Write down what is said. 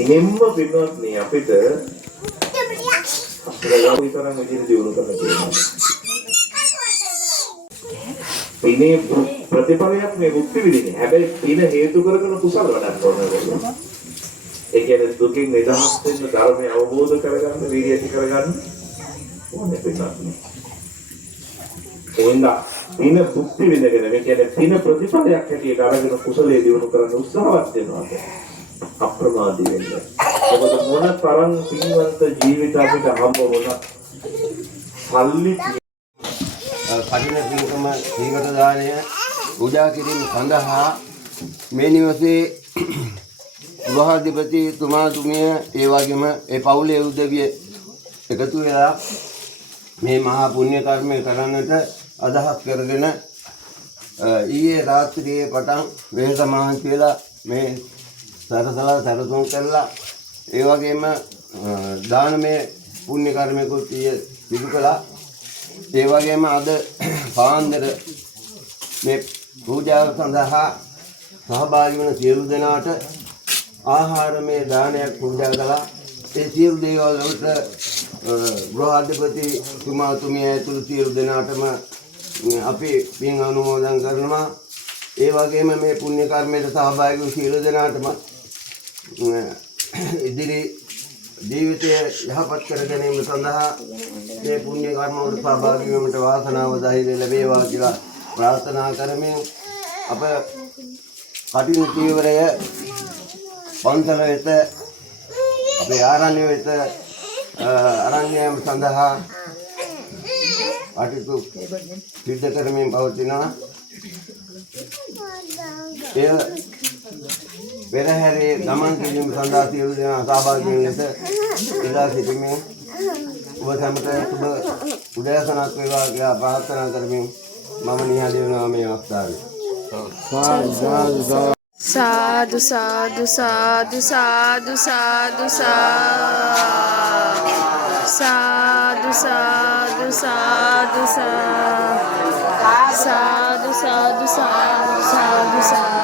පිනෙම්ම පින්වත්නි අපිට අපිට විතරක් මෙතන දියුණු කරන්න තියෙනවා. පිනේ ප්‍රතිඵලයක් මේ මුක්ති විදිනේ. හැබැයි පින හේතු කරගෙන කුසල වඩන්න ඕනේ. ඒ කියන්නේ දුකින් නිදහස් වෙන්න ධර්මය අවබෝධ කරගන්න, වීර්යය ඇති කරගන්න ඕනේ පින්වත්නි. එන්න පින මුක්ති විඳගෙන මේ කියන්නේ පින ප්‍රතිඵලයක් හැටියට අරගෙන කුසලයේ දියුණු කරන්න උත්සාහවත් වෙනවා. අප්‍රමාදී වෙන්න. මොකද මොන තරම් පින්වන්ත ජීවිත අපිට හම්බ වුණා. සල්ලි කඩින පින්කම ජීවිත දාණය පූජා කිරීම සඳහා මේ නිවසේ ගෘහාධිපති තුමාතුමිය ඒ වගේම ඒ පවුලේ උදවිය එකතු වෙලා මේ මහා පුණ්‍ය කර්මය කරන්නට අදහස් කරගෙන ඊයේ රාත්‍රියේ පටන් වෙහෙස මහන්සි වෙලා මේ සරසලා සරසුන් කළා. ඒ වගේම දානමය පුණ්‍ය කර්මයකුත් සිදු කළා. ඒ වගේම අද පාන්දර මේ පූජාව සඳහා සහභාගී වන සියලු දෙනාට ආහාරමය දානයක් පූජා කළා. ඒ සියලු දේවල් වලට ගෘහාධිපති තුමාතුමිය ඇතුළු සියලු දෙනාටම අපි පින් අනුමෝදන් කරනවා. ඒ වගේම මේ පුණ්‍ය කර්මයට සහභාගී වූ සියලු දෙනාටම ඉදිරි ජීවිතය යහපත් කර ගැනීම සඳහා මේ පුණ්‍ය කර්ම වල සහභාගී වීමට වාසනාව ධෛර්යය ලැබේවා කියලා ප්‍රාර්ථනා කරමින් අප කටින් තීවරය පන්සල වෙත අපේ ආරණ්‍ය වෙත අරන් යාම සඳහා අටිතු සිද්ධ කරමින් පවතිනවා. එය පෙරහැරේ ගමන් කිරීම සඳහා සියලු දෙනා සහභාගී වන ලෙස ඉල්ලා සිටිමින් ඔබ සැමට සුබ උදෑසනක් වේවා කියලා ප්‍රාර්ථනා කරමින් මම නිහඬ වෙනවා මේ අවස්ථාවේ. साधु साधु साधु साधु साधु साधु साधु साधु साधु साधु साधु साधु